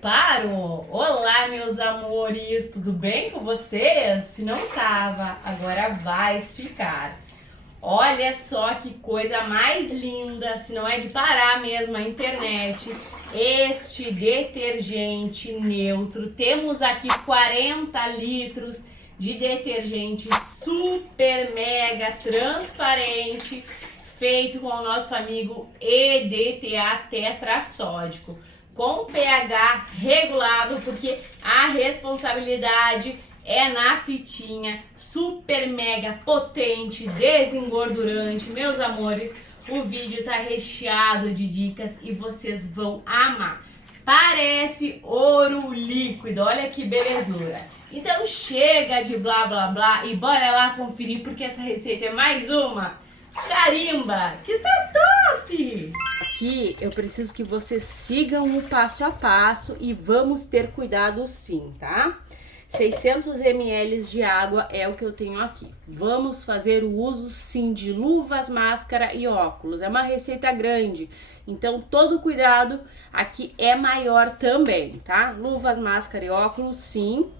paro! Olá, meus amores, tudo bem com vocês? Se não tava, agora vai ficar. Olha só que coisa mais linda, se não é de parar mesmo a internet, este detergente neutro. Temos aqui 40 litros de detergente super mega transparente, feito com o nosso amigo EDTA tetrassódico, com pH regulado, porque a responsabilidade é na fitinha, super mega potente, desengordurante. Meus amores, o vídeo tá recheado de dicas e vocês vão amar. Parece ouro líquido, olha que belezura. Então chega de blá blá blá e bora lá conferir, porque essa receita é mais uma carimba, que está top! Aqui eu preciso que vocês sigam o passo a passo e vamos ter cuidado sim, tá? 600 ml de água é o que eu tenho aqui. Vamos fazer o uso sim de luvas, máscara e óculos. É uma receita grande, então todo cuidado aqui é maior também, tá? Luvas, máscara e óculos sim.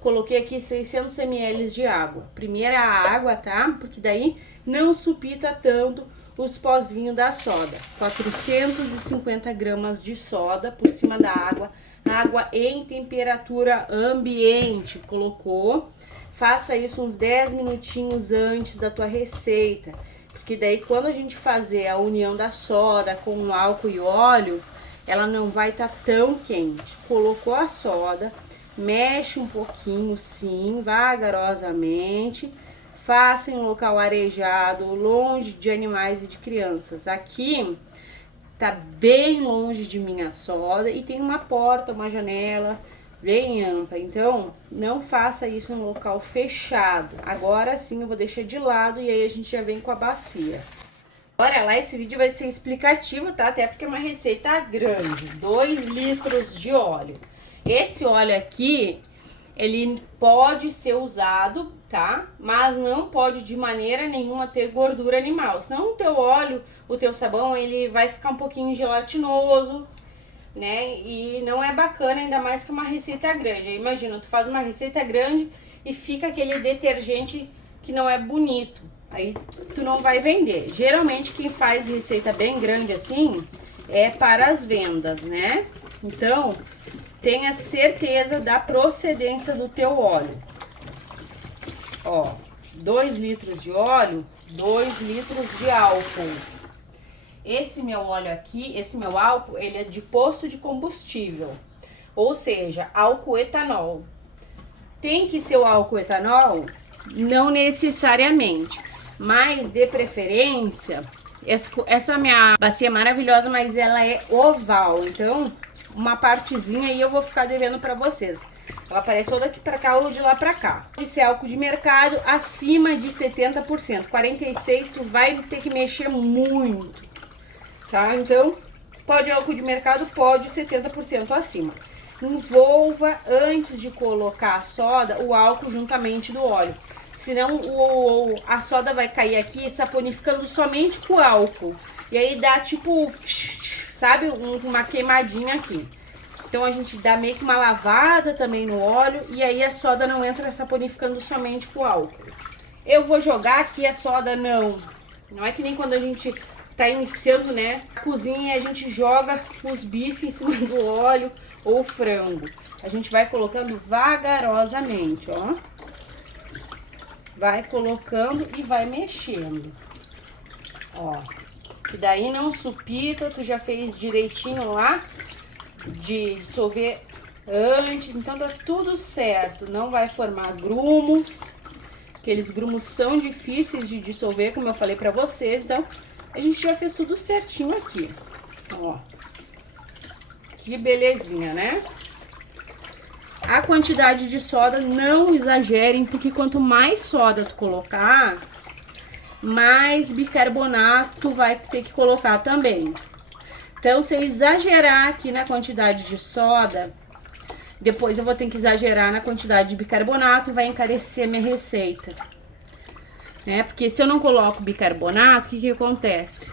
Coloquei aqui 600 ml de água. Primeira água, tá? Porque daí não supita tanto os pozinhos da soda. 450 gramas de soda por cima da água. Água em temperatura ambiente. Colocou. Faça isso uns 10 minutinhos antes da tua receita. Porque daí quando a gente fazer a união da soda com o álcool e óleo, ela não vai estar tão quente. Colocou a soda. Mexe um pouquinho, sim, vagarosamente. Faça em local arejado, longe de animais e de crianças. Aqui tá bem longe de minha soda e tem uma porta, uma janela bem ampla. Então, não faça isso em um local fechado. Agora sim, eu vou deixar de lado e aí a gente já vem com a bacia. Bora lá, esse vídeo vai ser explicativo, tá? Até porque é uma receita grande. 2 litros de óleo. Esse óleo aqui, ele pode ser usado, tá? Mas não pode de maneira nenhuma ter gordura animal. Senão o teu óleo, o teu sabão, ele vai ficar um pouquinho gelatinoso, né? E não é bacana, ainda mais que uma receita grande. Imagina, tu faz uma receita grande e fica aquele detergente que não é bonito. Aí tu não vai vender. Geralmente quem faz receita bem grande assim é para as vendas, né? Então, tenha certeza da procedência do teu óleo. Ó, 2 litros de óleo, 2 litros de álcool. Esse meu óleo aqui, esse meu álcool, ele é de posto de combustível. Ou seja, álcool etanol. Tem que ser o álcool etanol? Não necessariamente. Mas, de preferência, essa minha bacia é maravilhosa, mas ela é oval. Então, uma partezinha aí eu vou ficar devendo pra vocês. Ela aparece ou daqui pra cá ou de lá pra cá. Esse álcool de mercado acima de 70%. 46% tu vai ter que mexer muito, tá? Então, pode álcool de mercado, pode 70% acima. Envolva antes de colocar a soda o álcool juntamente do óleo. Senão a soda vai cair aqui saponificando somente com o álcool. E aí dá tipo, sabe, uma queimadinha aqui. Então a gente dá meio que uma lavada também no óleo e aí a soda não entra saponificando somente com o álcool. Eu vou jogar aqui a soda, não é que nem quando a gente tá iniciando, né, a cozinha e a gente joga os bifes em cima do óleo ou o frango. A gente vai colocando vagarosamente, ó. Vai colocando e vai mexendo, ó. Que daí não supita, tu já fez direitinho lá de dissolver antes, então tá tudo certo. Não vai formar grumos, aqueles grumos são difíceis de dissolver, como eu falei pra vocês. Então a gente já fez tudo certinho aqui, ó. Que belezinha, né? A quantidade de soda não exagerem, porque quanto mais soda tu colocar, mais bicarbonato tu vai ter que colocar também. Então, se eu exagerar aqui na quantidade de soda, depois eu vou ter que exagerar na quantidade de bicarbonato, vai encarecer a minha receita. Né? Porque se eu não coloco bicarbonato, o que acontece?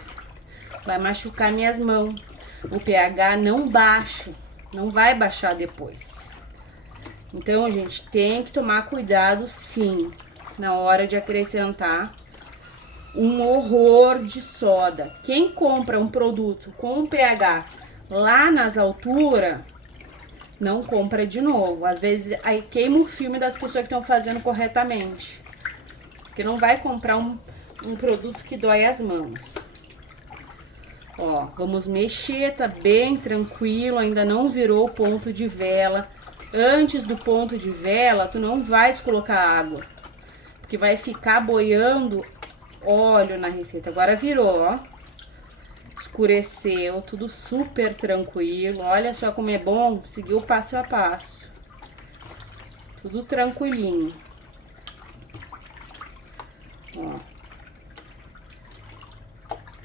Vai machucar minhas mãos. O pH não baixa. não vai baixar depois. Então, gente, tem que tomar cuidado sim na hora de acrescentar um horror de soda. Quem compra um produto com um pH lá nas alturas, não compra de novo. Às vezes aí queima o filme das pessoas que estão fazendo corretamente. Porque não vai comprar um produto que dói as mãos. Ó, vamos mexer, tá bem tranquilo, ainda não virou o ponto de vela. Antes do ponto de vela, tu não vais colocar água, porque vai ficar boiando óleo na receita. Agora virou, ó. Escureceu, tudo super tranquilo. Olha só como é bom seguir o passo a passo. Tudo tranquilinho. Ó.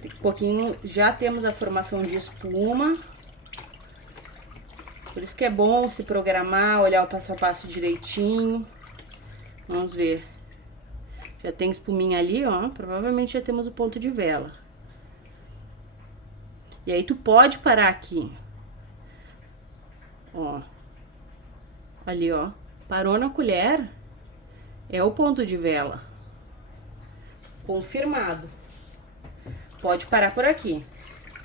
Daqui a pouquinho já temos a formação de espuma. Por isso que é bom se programar, olhar o passo a passo direitinho. Vamos ver. Já tem espuminha ali, ó. Provavelmente já temos o ponto de vela. E aí tu pode parar aqui. Ó. Ali, ó. Parou na colher. É o ponto de vela. Confirmado. Pode parar por aqui.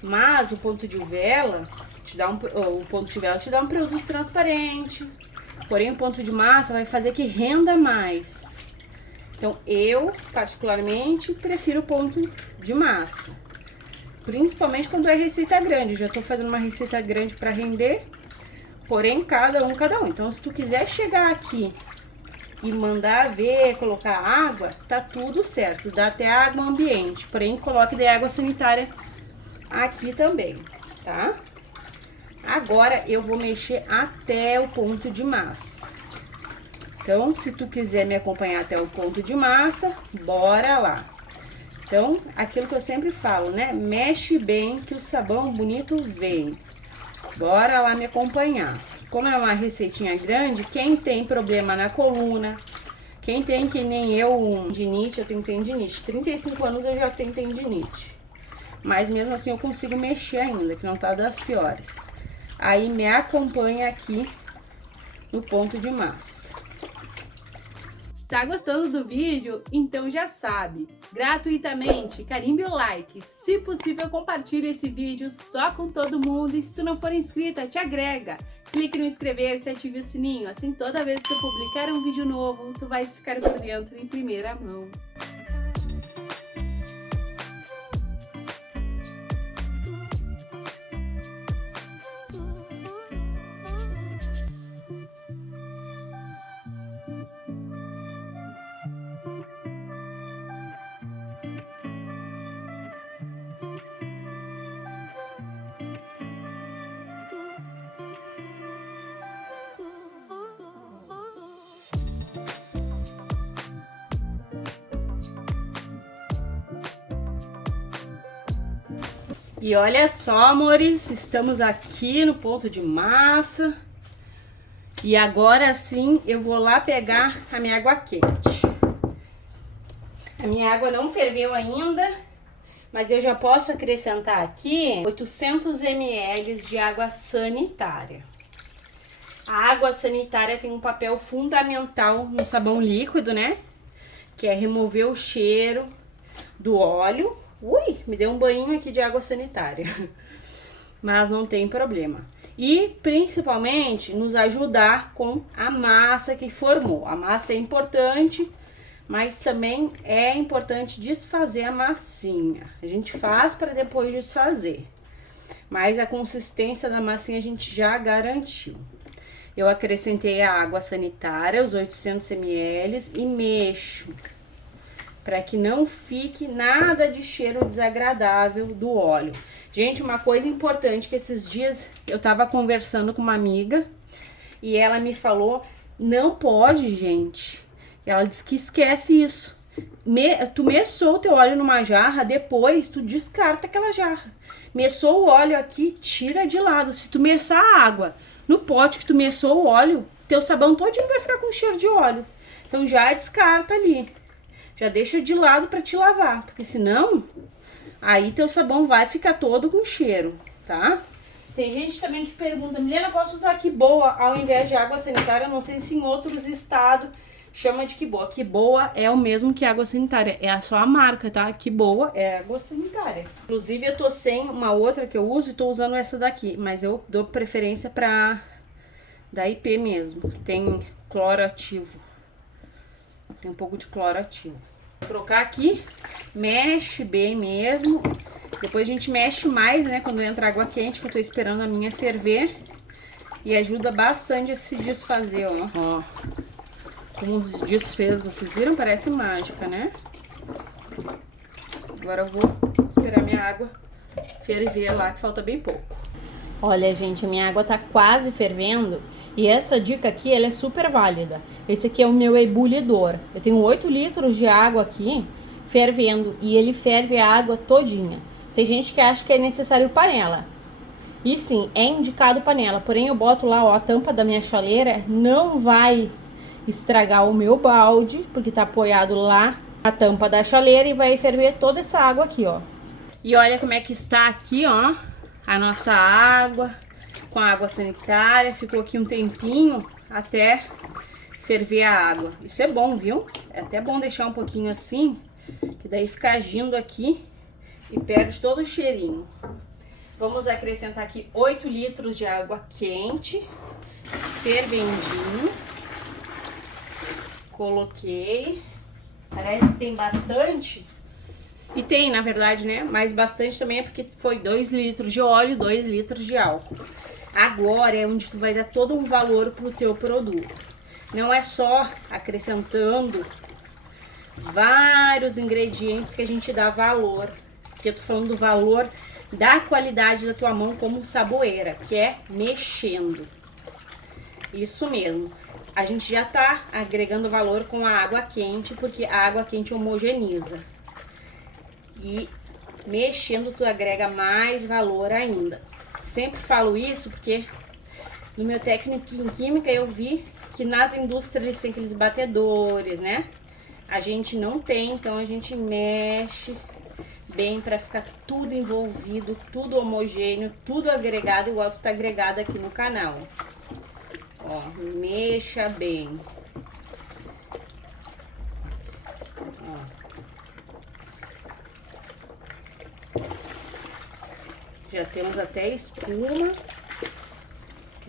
Mas o ponto de vela o ponto de vela te dá um produto transparente. Porém, o ponto de massa vai fazer que renda mais. Então, eu, particularmente, prefiro o ponto de massa. Principalmente quando é receita grande. Já tô fazendo uma receita grande para render. Porém, cada um. Então, se tu quiser chegar aqui e mandar ver, colocar água, tá tudo certo. Dá até água ambiente. Porém, coloque de água sanitária aqui também, tá? Agora, eu vou mexer até o ponto de massa. Então, se tu quiser me acompanhar até o ponto de massa, bora lá. Então, aquilo que eu sempre falo, né? Mexe bem que o sabão bonito vem. Bora lá me acompanhar. Como é uma receitinha grande, quem tem problema na coluna, quem tem que nem eu, tendinite, eu tenho tendinite. 35 anos eu já tenho tendinite. Mas mesmo assim eu consigo mexer ainda, que não tá das piores. Aí me acompanha aqui no ponto de massa. Tá gostando do vídeo? Então já sabe, gratuitamente, carimbe o like. Se possível, compartilhe esse vídeo só com todo mundo. E se tu não for inscrita, te agrega. Clique no inscrever-se e ative o sininho. Assim, toda vez que eu publicar um vídeo novo, tu vais ficar por dentro em primeira mão. E olha só, amores, estamos aqui no ponto de massa. E agora sim eu vou lá pegar a minha água quente. A minha água não ferveu ainda, mas eu já posso acrescentar aqui 800 ml de água sanitária. A água sanitária tem um papel fundamental no sabão líquido, né? Que é remover o cheiro do óleo. Ui, me deu um banho aqui de água sanitária. Mas não tem problema. E principalmente nos ajudar com a massa que formou. A massa é importante, mas também é importante desfazer a massinha. A gente faz para depois desfazer. Mas a consistência da massinha a gente já garantiu. Eu acrescentei a água sanitária, os 800 ml, e mexo para que não fique nada de cheiro desagradável do óleo. Gente, uma coisa importante que esses dias eu tava conversando com uma amiga e ela me falou, não pode, gente. Ela disse que esquece isso. Tu mexou o teu óleo numa jarra, depois tu descarta aquela jarra. Mexou o óleo aqui, tira de lado. Se tu mexer a água no pote que tu mexou o óleo, teu sabão todinho vai ficar com cheiro de óleo. Então já descarta ali. Já deixa de lado para te lavar, porque senão aí teu sabão vai ficar todo com cheiro, tá? Tem gente também que pergunta, Milena, posso usar Que Boa ao invés de água sanitária? Eu não sei se em outros estados chama de Que Boa. Que Boa é o mesmo que água sanitária, é só a marca, tá? Que Boa é água sanitária. Inclusive eu tô sem uma outra que eu uso e tô usando essa daqui, mas eu dou preferência pra da IP mesmo, que tem cloro ativo. Tem um pouco de cloro ativo. Vou trocar aqui, mexe bem mesmo. Depois a gente mexe mais, né, quando entra água quente, que eu tô esperando a minha ferver. E ajuda bastante a se desfazer, ó. Ó, como se desfez, vocês viram? Parece mágica, né? Agora eu vou esperar minha água ferver lá, que falta bem pouco. Olha, gente, a minha água tá quase fervendo. E essa dica aqui, ela é super válida. Esse aqui é o meu ebulidor. Eu tenho 8 litros de água aqui fervendo e ele ferve a água todinha. Tem gente que acha que é necessário panela. E sim, é indicado panela. Porém, eu boto lá, ó, a tampa da minha chaleira. Não vai estragar o meu balde, porque tá apoiado lá a tampa da chaleira. E vai ferver toda essa água aqui, ó. E olha como é que está aqui, ó, a nossa água com a água sanitária. Ficou aqui um tempinho até ferver a água. Isso é bom, viu? É até bom deixar um pouquinho assim, que daí fica agindo aqui e perde todo o cheirinho. Vamos acrescentar aqui 8 litros de água quente, fervendinho. Coloquei. Parece que tem bastante. E tem, na verdade, né? Mas bastante também é porque foi 2 litros de óleo, 2 litros de álcool. Agora é onde tu vai dar todo um valor pro teu produto. Não é só acrescentando vários ingredientes que a gente dá valor. Porque eu tô falando do valor da qualidade da tua mão como saboeira, que é mexendo. Isso mesmo. A gente já tá agregando valor com a água quente, porque a água quente homogeniza. E mexendo tu agrega mais valor ainda. Sempre falo isso porque no meu técnico em química eu vi que nas indústrias eles têm aqueles batedores, né? A gente não tem, então a gente mexe bem para ficar tudo envolvido, tudo homogêneo, tudo agregado igual tu tá agregado aqui no canal. Ó, mexa bem. Ó. Já temos até espuma.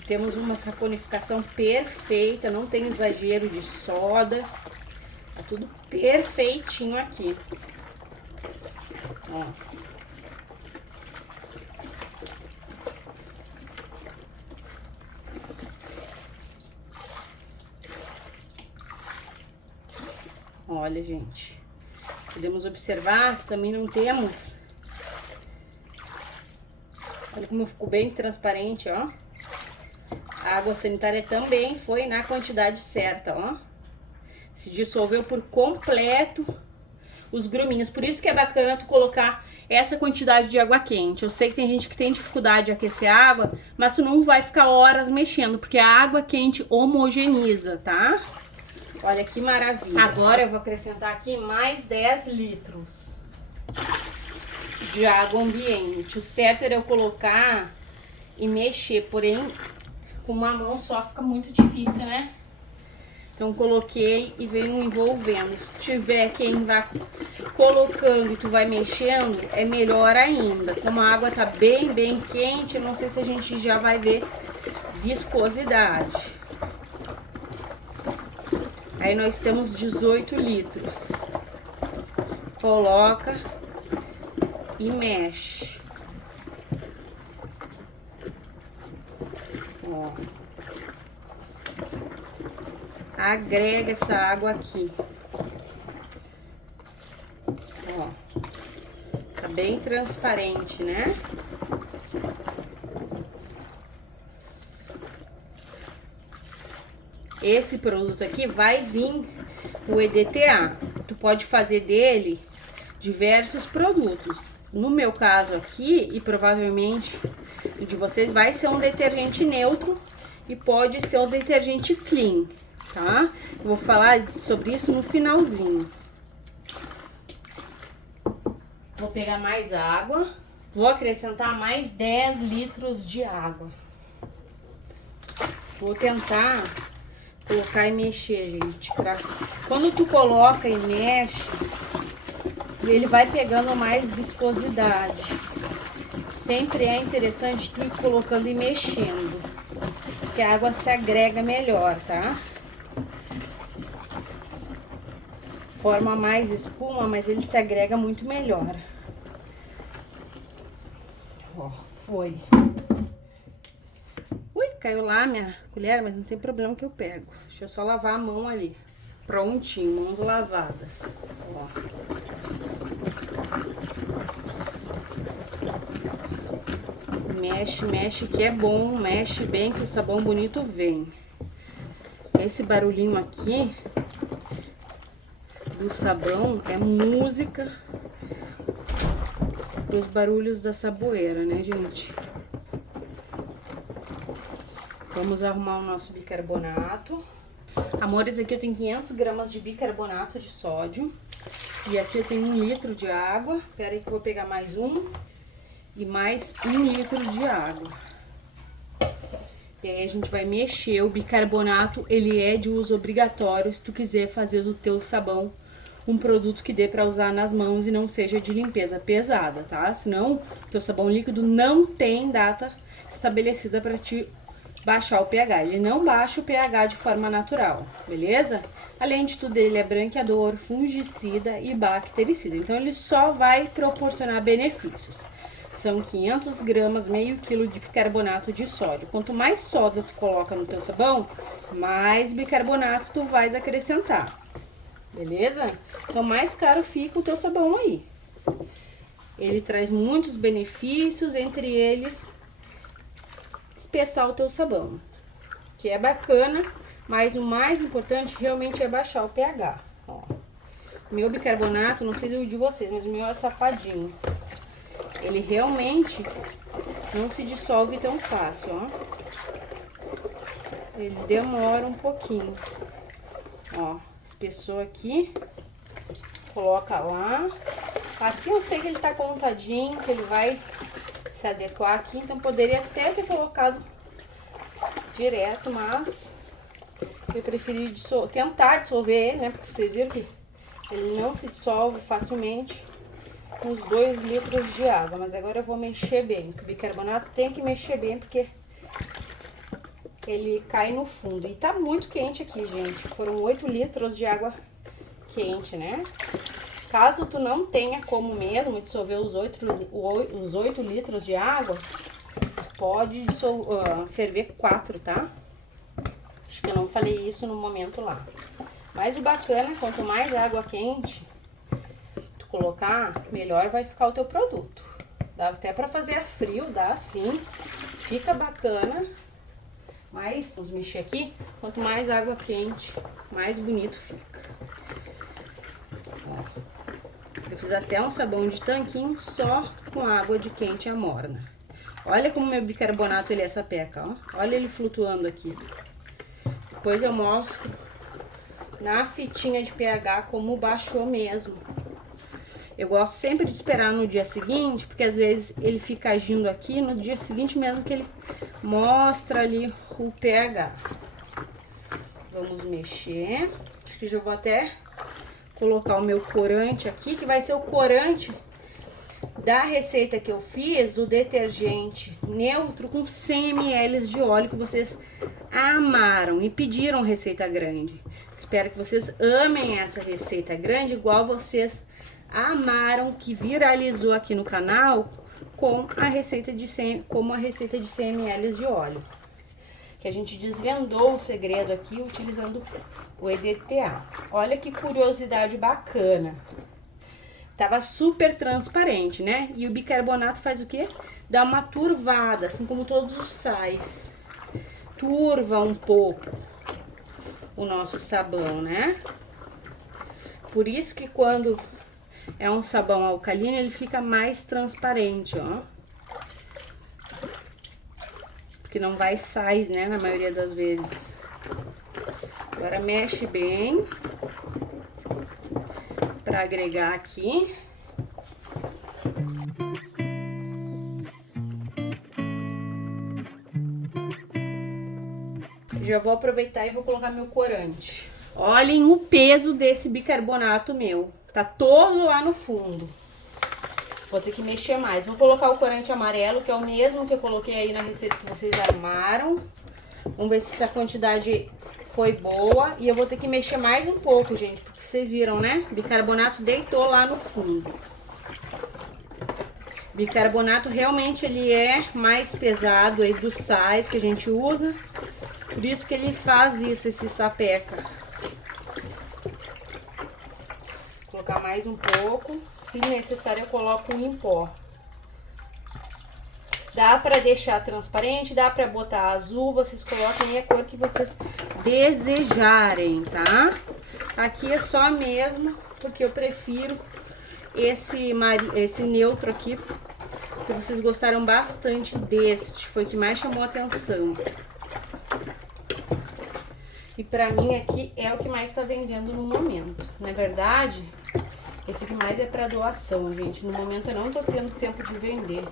Temos uma saponificação perfeita, não tem exagero de soda. Tá tudo perfeitinho aqui. Ó. Olha, gente. Podemos observar que também não temos. Olha como ficou bem transparente, ó. A água sanitária também foi na quantidade certa, ó. Se dissolveu por completo os gruminhos. Por isso que é bacana tu colocar essa quantidade de água quente. Eu sei que tem gente que tem dificuldade de aquecer a água, mas tu não vai ficar horas mexendo, porque a água quente homogeniza, tá? Olha que maravilha. Agora eu vou acrescentar aqui mais 10 litros de água ambiente. O certo era eu colocar e mexer, porém com uma mão só fica muito difícil, né? Então coloquei e venho envolvendo. Se tiver quem vá colocando e tu vai mexendo, é melhor ainda. Como a água tá bem quente, eu não sei se a gente já vai ver viscosidade. Aí nós temos 18 litros. Coloca e mexe. Ó. Agrega essa água aqui. Ó. Tá bem transparente, né? Esse produto aqui vai vir o EDTA. Tu pode fazer dele diversos produtos. No meu caso aqui, e provavelmente o de vocês, vai ser um detergente neutro e pode ser um detergente clean, tá? Eu vou falar sobre isso no finalzinho. Vou pegar mais água. Vou acrescentar mais 10 litros de água. Vou tentar colocar e mexer, gente. Quando tu coloca e mexe, ele vai pegando mais viscosidade. Sempre é interessante tu ir colocando e mexendo, que a água se agrega melhor, tá? Forma mais espuma, mas ele se agrega muito melhor. Ó, foi. Ui, caiu lá minha colher, mas não tem problema que eu pego. Deixa eu só lavar a mão ali. Prontinho, mãos lavadas. Ó. Mexe, mexe que é bom, mexe bem que o sabão bonito vem. Esse barulhinho aqui do sabão é música dos barulhos da saboeira, né, gente? Vamos arrumar o nosso bicarbonato. Amores, aqui eu tenho 500 gramas de bicarbonato de sódio. E aqui eu tenho 1 litro de água. Espera aí que eu vou pegar mais um. E mais 1 litro de água. E aí a gente vai mexer. O bicarbonato, ele é de uso obrigatório se tu quiser fazer do teu sabão um produto que dê pra usar nas mãos e não seja de limpeza pesada, tá? Senão, o teu sabão líquido não tem data estabelecida pra te baixar o pH. Ele não baixa o pH de forma natural, beleza? Além de tudo, ele é branqueador, fungicida e bactericida. Então, ele só vai proporcionar benefícios. São 500 gramas, meio quilo de bicarbonato de sódio. Quanto mais soda tu coloca no teu sabão, mais bicarbonato tu vais acrescentar. Beleza? Então, mais caro fica o teu sabão aí. Ele traz muitos benefícios, entre eles, espessar o teu sabão. Que é bacana, mas o mais importante realmente é baixar o pH. Ó. Meu bicarbonato, não sei o de vocês, mas o meu é safadinho. Ele realmente não se dissolve tão fácil, ó. Ele demora um pouquinho. Ó, espessou aqui. Coloca lá. Aqui eu sei que ele tá contadinho, que ele vai se adequar aqui. Então, poderia até ter colocado direto, mas eu preferi tentar dissolver ele, né? Porque vocês viram que ele não se dissolve facilmente uns 2 litros de água. Mas agora eu vou mexer bem. O bicarbonato tem que mexer bem, porque ele cai no fundo. E tá muito quente aqui, gente. Foram 8 litros de água quente, né? Caso tu não tenha como mesmo dissolver os 8 litros de água, pode ferver 4, tá? Acho que eu não falei isso no momento lá. Mas o bacana, quanto mais água quente tu colocar, melhor vai ficar o teu produto. Dá até pra fazer a frio, dá sim. Fica bacana. Mas, vamos mexer aqui, quanto mais água quente, mais bonito fica. Ó. Eu fiz até um sabão de tanquinho só com água de quente e amorna. Olha como meu bicarbonato ele é sapeca, ó. Olha ele flutuando aqui. Depois eu mostro na fitinha de pH como baixou mesmo. Eu gosto sempre de esperar no dia seguinte, porque às vezes ele fica agindo aqui, no dia seguinte mesmo que ele mostra ali o pH. Vamos mexer. Acho que já vou até colocar o meu corante aqui, que vai ser o corante da receita que eu fiz, o detergente neutro com 100 ml de óleo, que vocês amaram e pediram receita grande. Espero que vocês amem essa receita grande, igual vocês amaram, que viralizou aqui no canal com a receita de 100, como a receita de 100 ml de óleo. Que a gente desvendou o segredo aqui utilizando o EDTA. Olha que curiosidade bacana. Tava super transparente, né? E o bicarbonato faz o quê? Dá uma turvada, assim como todos os sais. Turva um pouco o nosso sabão, né? Por isso que quando é um sabão alcalino, ele fica mais transparente, ó. Porque não vai sais, né, na maioria das vezes. Agora mexe bem para agregar aqui. Já vou aproveitar e vou colocar meu corante. Olhem o peso desse bicarbonato meu. Tá todo lá no fundo. Vou ter que mexer mais. Vou colocar o corante amarelo, que é o mesmo que eu coloquei aí na receita que vocês armaram. Vamos ver se essa quantidade foi boa. E eu vou ter que mexer mais um pouco, gente. Porque vocês viram, né? O bicarbonato deitou lá no fundo. Bicarbonato realmente ele é mais pesado aí dos sais que a gente usa. Por isso que ele faz isso, esse sapeca. Vou colocar mais um pouco. Se necessário eu coloco um em pó. Dá pra deixar transparente, dá pra botar azul, vocês coloquem a cor que vocês desejarem, tá? Aqui é só mesmo porque eu prefiro esse neutro aqui, porque vocês gostaram bastante deste, foi o que mais chamou a atenção. E pra mim aqui é o que mais tá vendendo no momento. Na verdade, esse aqui mais é pra doação, gente. No momento eu não tô tendo tempo de vender.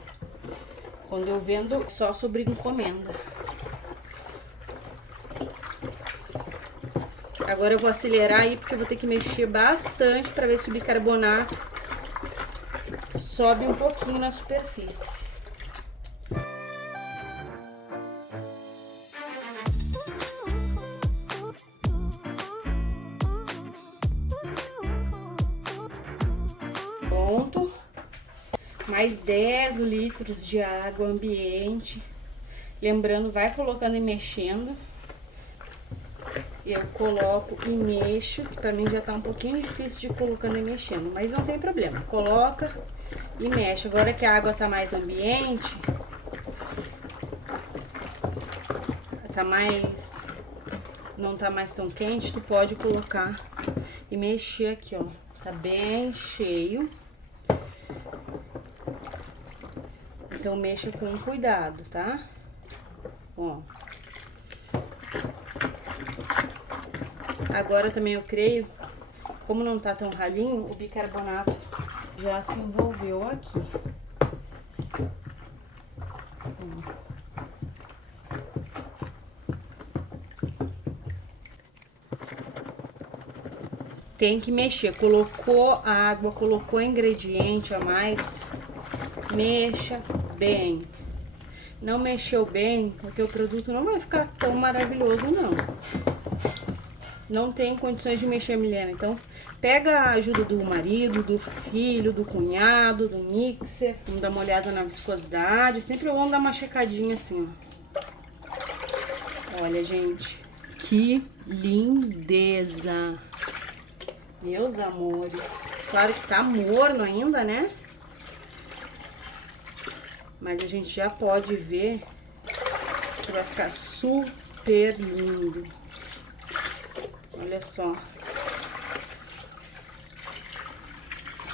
Quando eu vendo, só sobre encomenda. Agora eu vou acelerar aí, porque eu vou ter que mexer bastante pra ver se o bicarbonato sobe um pouquinho na superfície. Pronto. Mais 10 litros de água ambiente. Lembrando, vai colocando e mexendo. Eu coloco e mexo, que pra mim já tá um pouquinho difícil de ir colocando e mexendo, mas não tem problema. Coloca e mexe. Agora que a água tá mais ambiente, tá mais... não tá mais tão quente, tu pode colocar e mexer aqui, ó. Tá bem cheio. Então, mexa com cuidado, tá? Ó. Agora também eu creio, como não tá tão ralinho, o bicarbonato já se envolveu aqui. Tem que mexer. Colocou água, colocou ingrediente a mais, mexa bem. Não mexeu bem, o teu produto não vai ficar tão maravilhoso, não. Não tem condições de mexer, Milena. Então, pega a ajuda do marido, do filho, do cunhado, do mixer. Vamos dar uma olhada na viscosidade. Sempre vamos dar uma checadinha assim, ó. Olha, gente, que lindeza. Meus amores. Claro que tá morno ainda, né? Mas a gente já pode ver que vai ficar super lindo. Olha só.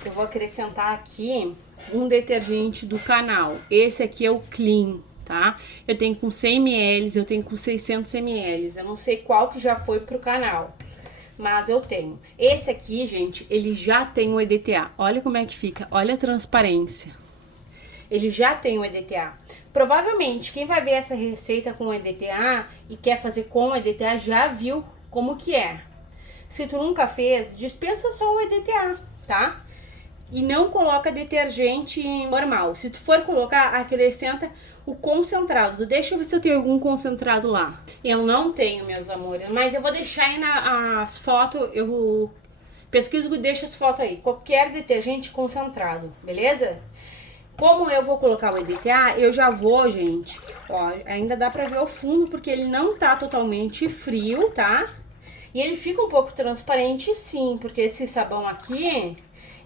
Eu vou acrescentar aqui um detergente do canal. Esse aqui é o Clean, tá? Eu tenho com 100 ml, eu tenho com 600 ml. Eu não sei qual que já foi pro canal, mas eu tenho. Esse aqui, gente, ele já tem o EDTA. Olha como é que fica. Olha a transparência. Ele já tem o EDTA. Provavelmente, quem vai ver essa receita com o EDTA e quer fazer com o EDTA já viu como que é. Se tu nunca fez, dispensa só o EDTA, tá? E não coloca detergente normal. Se tu for colocar, acrescenta o concentrado. Deixa eu ver se eu tenho algum concentrado lá. Eu não tenho, meus amores, mas eu vou deixar aí as fotos, eu pesquiso e deixo as fotos aí. Qualquer detergente concentrado, beleza? Como eu vou colocar o EDTA, eu já vou, gente, ó, ainda dá pra ver o fundo, porque ele não tá totalmente frio, tá? E ele fica um pouco transparente, sim, porque esse sabão aqui,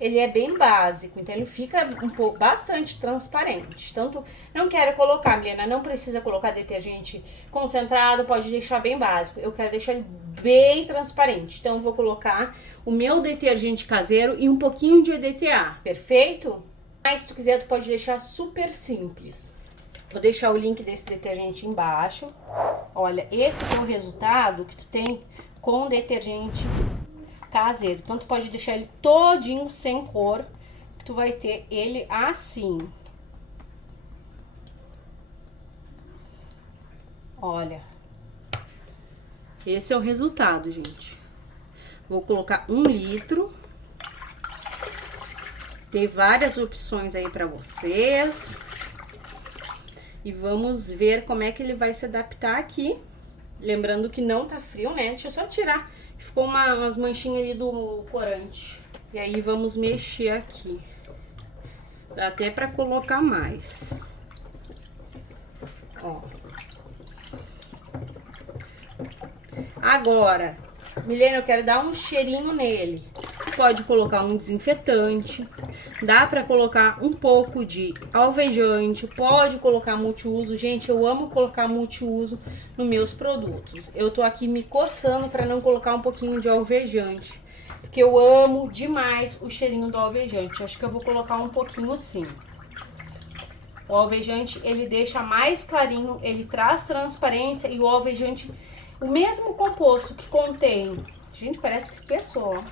ele é bem básico, então ele fica um pouco, bastante transparente. Tanto, não quero colocar, Milena, não precisa colocar detergente concentrado, pode deixar bem básico. Eu quero deixar ele bem transparente, então eu vou colocar o meu detergente caseiro e um pouquinho de EDTA, perfeito? Mas se tu quiser, tu pode deixar super simples. Vou deixar o link desse detergente embaixo. Olha, esse é o resultado que tu tem com detergente caseiro. Então, tu pode deixar ele todinho sem cor, que tu vai ter ele assim. Olha. Esse é o resultado, gente. Vou colocar 1 litro. Tem várias opções aí pra vocês. E vamos ver como é que ele vai se adaptar aqui. Lembrando que não tá frio, né? Deixa eu só tirar. Ficou umas manchinhas ali do corante. E aí vamos mexer aqui. Dá até pra colocar mais. Ó. Agora, Milena, eu quero dar um cheirinho nele. Pode colocar um desinfetante, dá pra colocar um pouco de alvejante, pode colocar multiuso. Gente, eu amo colocar multiuso nos meus produtos. Eu tô aqui me coçando pra não colocar um pouquinho de alvejante, porque eu amo demais o cheirinho do alvejante. Acho que eu vou colocar um pouquinho sim. O alvejante, ele deixa mais clarinho, ele traz transparência e o alvejante, o mesmo composto que contém... Gente, parece que espessou.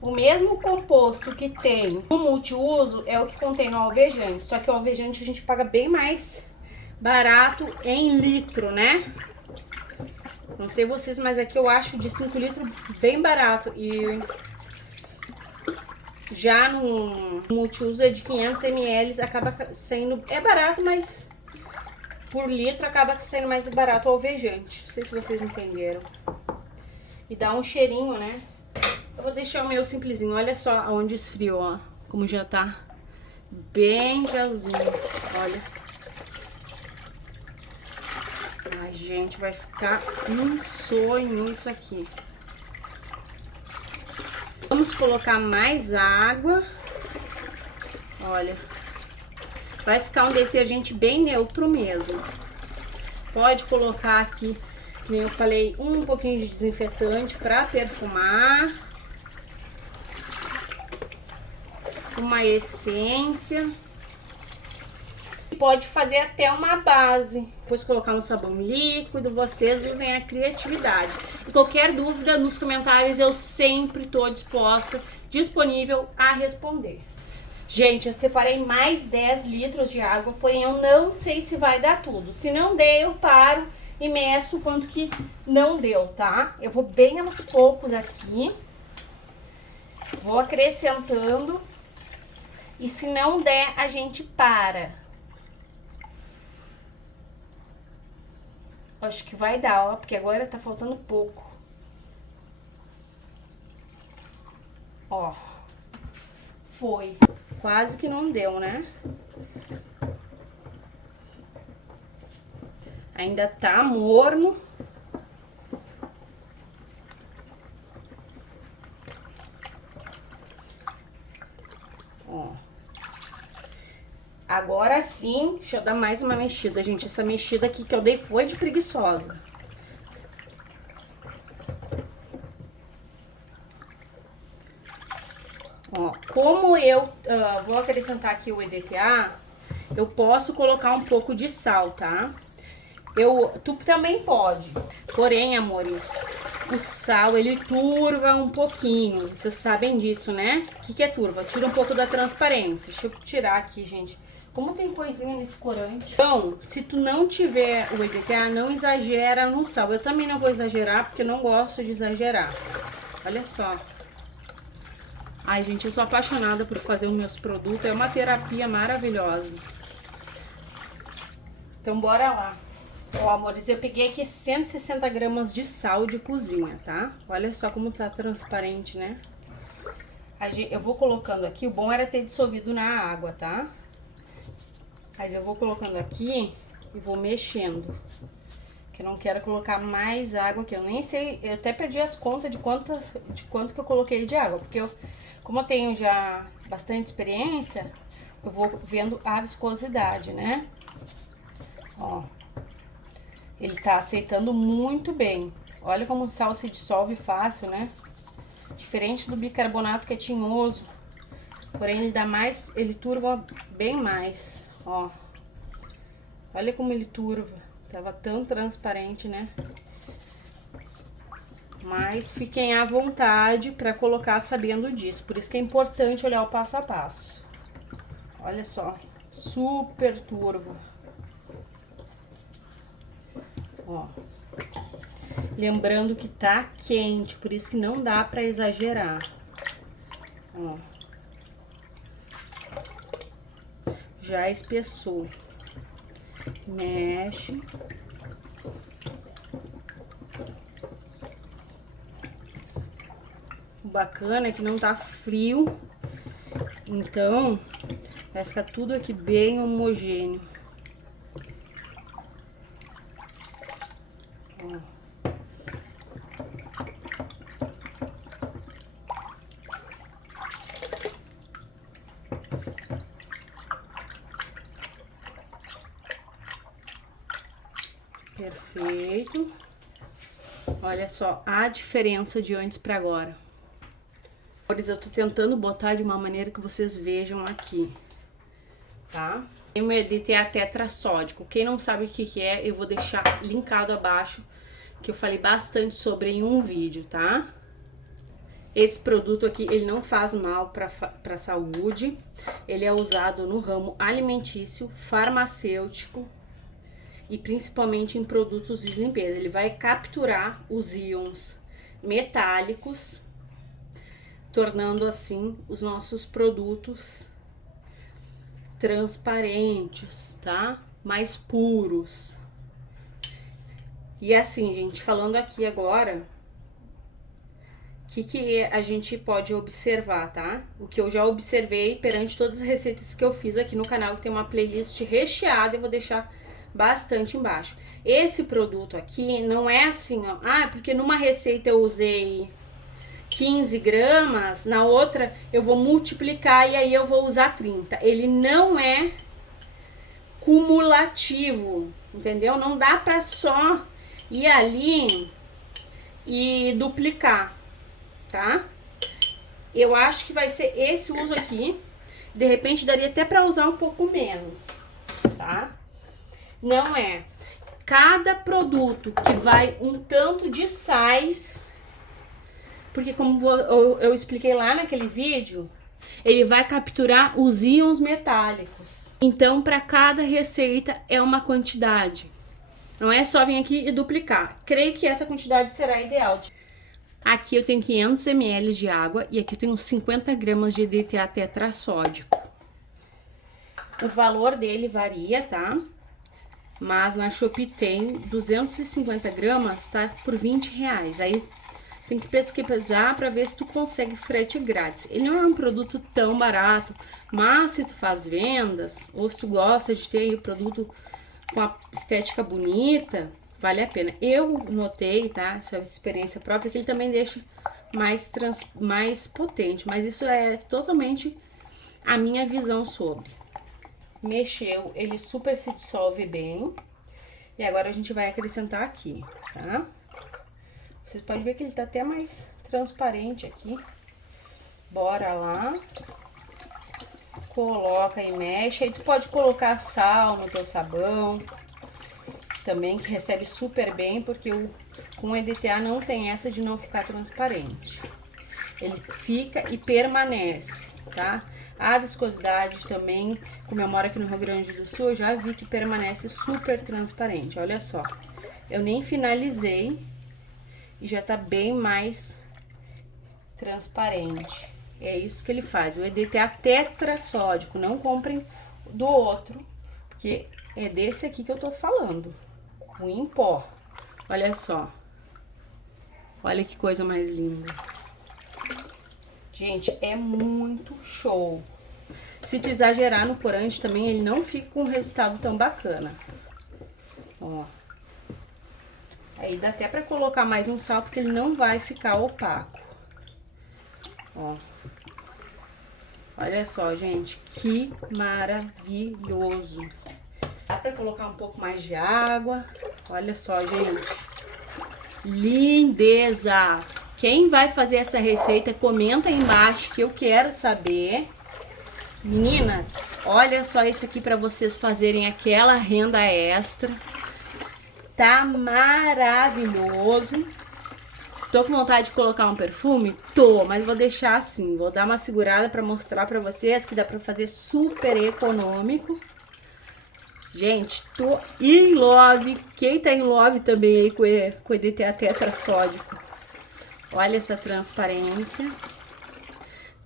O mesmo composto que tem no multiuso é o que contém no alvejante. Só que o alvejante a gente paga bem mais barato em litro, né? Não sei vocês, mas aqui eu acho de 5 litros bem barato. E já no multiuso é de 500 ml, acaba sendo... É barato, mas por litro acaba sendo mais barato o alvejante. Não sei se vocês entenderam. E dá um cheirinho, né? Eu vou deixar o meu simplesinho. Olha só onde esfriou, ó. Como já tá bem gelzinho. Olha. Ai, gente, vai ficar um sonho isso aqui. Vamos colocar mais água. Olha. Vai ficar um detergente bem neutro mesmo. Pode colocar aqui, como eu falei, um pouquinho de desinfetante para perfumar. Uma essência. Pode fazer até uma base. Depois colocar um sabão líquido. Vocês usem a criatividade. E qualquer dúvida nos comentários, eu sempre estou disponível a responder. Gente, eu separei mais 10 litros de água, porém eu não sei se vai dar tudo. Se não der, eu paro e meço o quanto que não deu, tá? Eu vou bem aos poucos aqui. Vou acrescentando. E se não der, a gente para. Acho que vai dar, ó, porque agora tá faltando pouco. Ó. Foi. Quase que não deu, né? Ainda tá morno. Ó. Agora sim, deixa eu dar mais uma mexida, gente. Essa mexida aqui que eu dei foi de preguiçosa. Ó, como eu vou acrescentar aqui o EDTA, eu posso colocar um pouco de sal, tá? Tu também pode. Porém, amores, o sal, ele turva um pouquinho. Vocês sabem disso, né? O que é turva? Tira um pouco da transparência. Deixa eu tirar aqui, gente. Como tem coisinha nesse corante. Então, se tu não tiver o EDTA, não exagera no sal. Eu também não vou exagerar, porque eu não gosto de exagerar. Olha só. Ai, gente, eu sou apaixonada por fazer os meus produtos. É uma terapia maravilhosa. Então, bora lá. Ó, amores, eu peguei aqui 160 gramas de sal de cozinha, tá? Olha só como tá transparente, né? Eu vou colocando aqui. O bom era ter dissolvido na água, tá? Mas eu vou colocando aqui e vou mexendo. Que eu não quero colocar mais água, que eu nem sei... Eu até perdi as contas de quanto que eu coloquei de água. Porque como eu tenho já bastante experiência, eu vou vendo a viscosidade, né? Ó. Ele tá aceitando muito bem. Olha como o sal se dissolve fácil, né? Diferente do bicarbonato, que é tinhoso. Porém, ele dá mais... Ele turva bem mais. Ó. Olha como ele turva. Tava tão transparente, né? Mas fiquem à vontade para colocar sabendo disso. Por isso que é importante olhar o passo a passo. Olha só. Super turvo. Ó. Lembrando que tá quente, por isso que não dá pra exagerar. Ó. Já espessou. Mexe. O bacana é que não tá frio, então vai ficar tudo aqui bem homogêneo. Ó. Perfeito. Olha só a diferença de antes para agora. Eu tô tentando botar de uma maneira que vocês vejam aqui, tá? Tem o EDTA tetrassódico. Quem não sabe o que é, eu vou deixar linkado abaixo, que eu falei bastante sobre em um vídeo, tá? Esse produto aqui, ele não faz mal para saúde. Ele é usado no ramo alimentício, farmacêutico e principalmente em produtos de limpeza. Ele vai capturar os íons metálicos, tornando assim os nossos produtos transparentes, tá? Mais puros. E assim, gente, falando aqui agora, o que a gente pode observar, tá? O que eu já observei perante todas as receitas que eu fiz aqui no canal, que tem uma playlist recheada, eu vou deixar bastante embaixo. Esse produto aqui não é assim, ó, porque numa receita eu usei 15 gramas, na outra eu vou multiplicar e aí eu vou usar 30. Ele não é cumulativo, entendeu? Não dá pra só ir ali e duplicar, tá? Eu acho que vai ser esse uso aqui. De repente daria até pra usar um pouco menos, tá? Não é. Cada produto que vai um tanto de sais, porque como eu expliquei lá naquele vídeo, ele vai capturar os íons metálicos. Então, para cada receita é uma quantidade. Não é só vir aqui e duplicar. Creio que essa quantidade será ideal. Aqui eu tenho 500 ml de água e aqui eu tenho 50 gramas de EDTA tetrassódico. O valor dele varia, tá? Mas na Shopee tem 250 gramas, tá? Por R$20. Aí tem que pesquisar para ver se tu consegue frete grátis. Ele não é um produto tão barato, mas se tu faz vendas, ou se tu gosta de ter aí o produto com a estética bonita, vale a pena. Eu notei, tá? Essa experiência própria, que ele também deixa mais potente, mas isso é totalmente a minha visão sobre. Mexeu, ele super se dissolve bem. E agora a gente vai acrescentar aqui, tá? Vocês podem ver que ele tá até mais transparente aqui. Bora lá. Coloca e mexe. Aí tu pode colocar sal no teu sabão também, que recebe super bem, porque com o EDTA não tem essa de não ficar transparente. Ele fica e permanece, tá? A viscosidade também, como eu moro aqui no Rio Grande do Sul, eu já vi que permanece super transparente. Olha só, eu nem finalizei e já tá bem mais transparente. É isso que ele faz. O EDTA tetrassódico, não comprem do outro, porque é desse aqui que eu tô falando, o em pó. Olha só, olha que coisa mais linda. Gente, é muito show. Se tu exagerar no corante também, ele não fica com um resultado tão bacana. Ó. Aí dá até pra colocar mais um sal, porque ele não vai ficar opaco. Ó. Olha só, gente, que maravilhoso. Dá pra colocar um pouco mais de água. Olha só, gente. Lindeza! Quem vai fazer essa receita, comenta aí embaixo que eu quero saber. Meninas, olha só esse aqui para vocês fazerem aquela renda extra. Tá maravilhoso. Tô com vontade de colocar um perfume? Tô, mas vou deixar assim. Vou dar uma segurada para mostrar para vocês que dá para fazer super econômico. Gente, tô in love. Quem tá in love também aí com o EDTA tetrassódico? Olha essa transparência.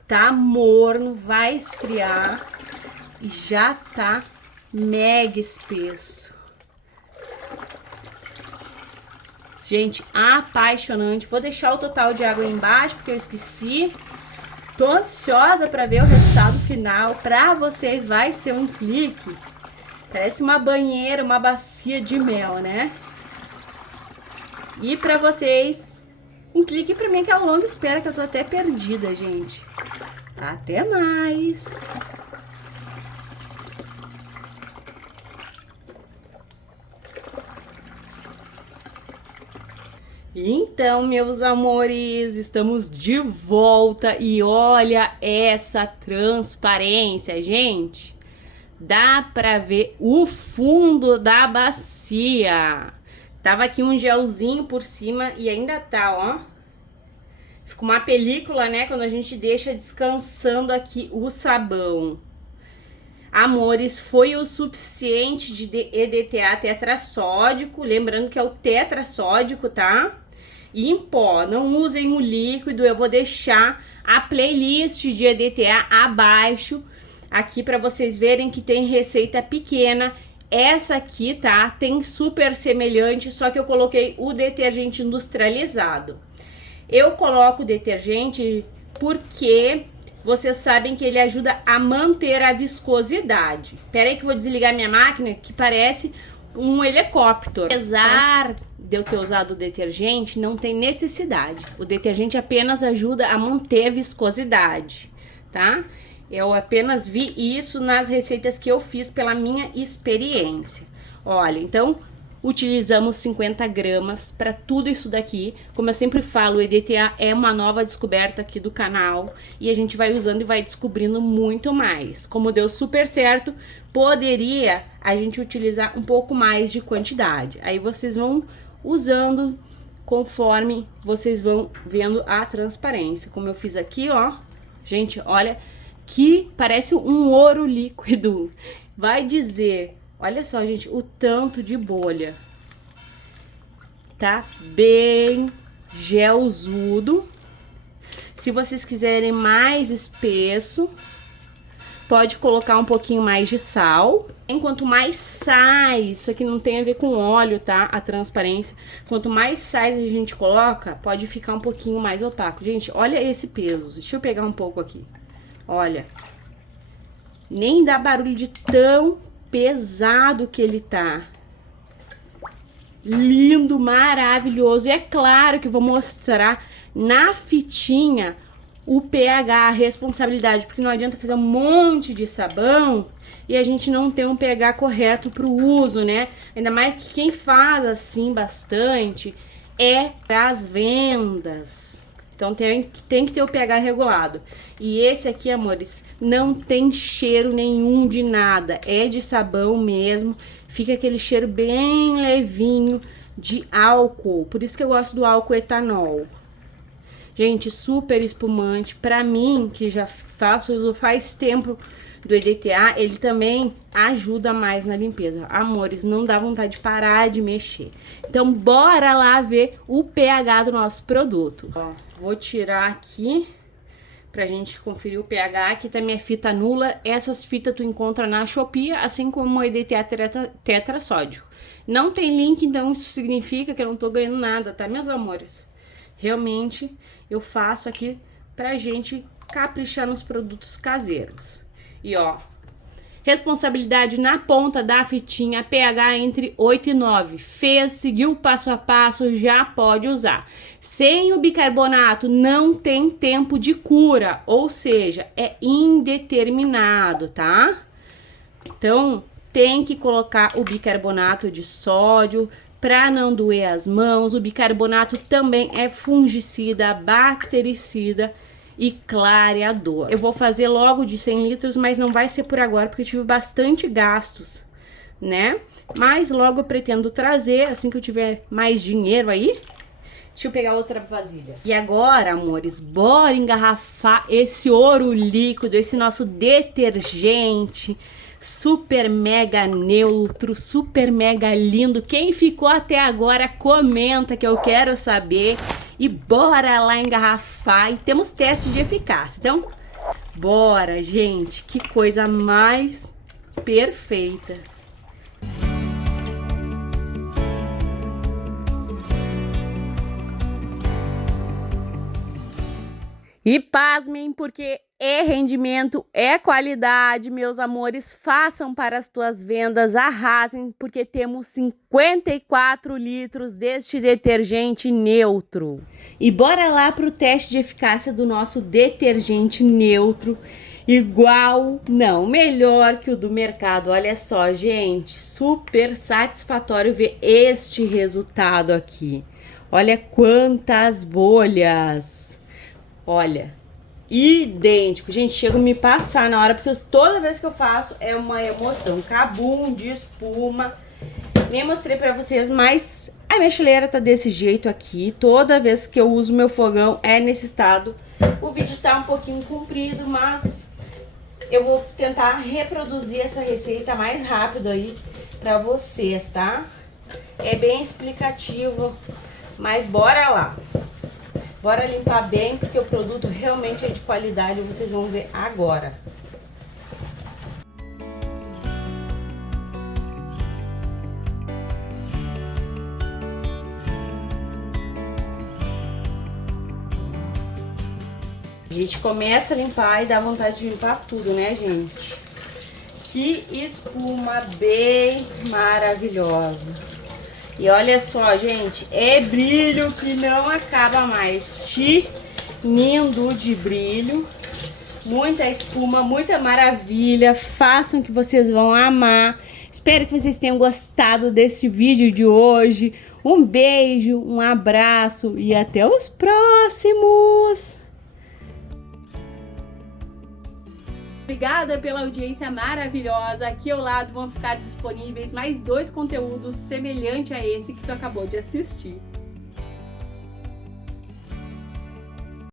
Tá morno, vai esfriar e já tá mega espesso. Gente, apaixonante. Vou deixar o total de água aí embaixo porque eu esqueci. Tô ansiosa para ver o resultado final. Para vocês vai ser um clique. Parece uma banheira, uma bacia de mel, né? E para vocês, um clique para mim, aquela longa espera que eu tô até perdida, gente. Até mais! Então, meus amores, estamos de volta e olha essa transparência, gente. Dá pra ver o fundo da bacia. Tava aqui um gelzinho por cima e ainda tá, ó. Fica uma película, né, quando a gente deixa descansando aqui o sabão. Amores, foi o suficiente de EDTA tetrassódico, lembrando que é o tetrassódico, tá? E em pó, não usem o líquido, eu vou deixar a playlist de EDTA abaixo, aqui para vocês verem que tem receita pequena. Essa aqui, tá? Tem super semelhante, só que eu coloquei o detergente industrializado. Eu coloco o detergente porque vocês sabem que ele ajuda a manter a viscosidade. Pera aí que eu vou desligar minha máquina, que parece um helicóptero. Apesar de eu ter usado o detergente, não tem necessidade. O detergente apenas ajuda a manter a viscosidade, tá? Eu apenas vi isso nas receitas que eu fiz pela minha experiência. Olha, então utilizamos 50 gramas para tudo isso daqui. Como eu sempre falo, o EDTA é uma nova descoberta aqui do canal e a gente vai usando e vai descobrindo muito mais. Como deu super certo, poderia a gente utilizar um pouco mais de quantidade. Aí vocês vão usando conforme vocês vão vendo a transparência. Como eu fiz aqui, ó. Gente, olha que parece um ouro líquido. Vai dizer... Olha só, gente, o tanto de bolha. Tá bem gelzudo. Se vocês quiserem mais espesso, pode colocar um pouquinho mais de sal. Enquanto mais sais, isso aqui não tem a ver com óleo, tá? A transparência. Quanto mais sais a gente coloca, pode ficar um pouquinho mais opaco. Gente, olha esse peso. Deixa eu pegar um pouco aqui. Olha. Nem dá barulho de tão pesado que ele tá. Lindo, maravilhoso. E é claro que eu vou mostrar na fitinha o pH, a responsabilidade, porque não adianta fazer um monte de sabão e a gente não ter um pH correto pro uso, né? Ainda mais que quem faz assim bastante é para as vendas. Então tem que ter o pH regulado. E esse aqui, amores, não tem cheiro nenhum de nada. É de sabão mesmo. Fica aquele cheiro bem levinho de álcool. Por isso que eu gosto do álcool etanol. Gente, super espumante. Pra mim, que já faço uso faz tempo do EDTA, ele também ajuda mais na limpeza. Amores, não dá vontade de parar de mexer. Então, bora lá ver o pH do nosso produto. Ó, vou tirar aqui pra gente conferir o pH. Aqui tá minha fita nula. Essas fitas tu encontra na Shopee, assim como o EDTA tetrassódico. Não tem link, então isso significa que eu não tô ganhando nada, tá, meus amores? Realmente, eu faço aqui pra gente caprichar nos produtos caseiros. E ó, responsabilidade na ponta da fitinha, pH entre 8 e 9. Fez, seguiu o passo a passo, já pode usar. Sem o bicarbonato não tem tempo de cura, ou seja, é indeterminado, tá? Então, tem que colocar o bicarbonato de sódio para não doer as mãos. O bicarbonato também é fungicida, bactericida e clareador. Eu vou fazer logo de 100 litros, mas não vai ser por agora, porque eu tive bastante gastos, né? Mas logo eu pretendo trazer, assim que eu tiver mais dinheiro aí. Deixa eu pegar outra vasilha. E agora, amores, bora engarrafar esse ouro líquido, esse nosso detergente super mega neutro, super mega lindo. Quem ficou até agora, comenta que eu quero saber. E bora lá engarrafar. E temos teste de eficácia. Então, bora, gente. Que coisa mais perfeita. E pasmem, porque é rendimento, é qualidade, meus amores. Façam para as tuas vendas, arrasem, porque temos 54 litros deste detergente neutro. E bora lá para o teste de eficácia do nosso detergente neutro. Igual, não, melhor que o do mercado. Olha só, gente, super satisfatório ver este resultado aqui. Olha quantas bolhas. Olha, idêntico. Gente, chega a me passar na hora, porque toda vez que eu faço é uma emoção. Cabum de espuma. Nem mostrei pra vocês, mas a minha chaleira tá desse jeito aqui. Toda vez que eu uso meu fogão é nesse estado. O vídeo tá um pouquinho comprido, mas eu vou tentar reproduzir essa receita mais rápido aí pra vocês, tá? É bem explicativo, mas bora lá. Bora limpar bem, porque o produto realmente é de qualidade, vocês vão ver agora. A gente começa a limpar e dá vontade de limpar tudo, né, gente? Que espuma bem maravilhosa. E olha só, gente, é brilho que não acaba mais. Tinindo de brilho. Muita espuma, muita maravilha. Façam que vocês vão amar. Espero que vocês tenham gostado desse vídeo de hoje. Um beijo, um abraço e até os próximos! Obrigada pela audiência maravilhosa. Aqui ao lado vão ficar disponíveis mais 2 conteúdos semelhantes a esse que tu acabou de assistir.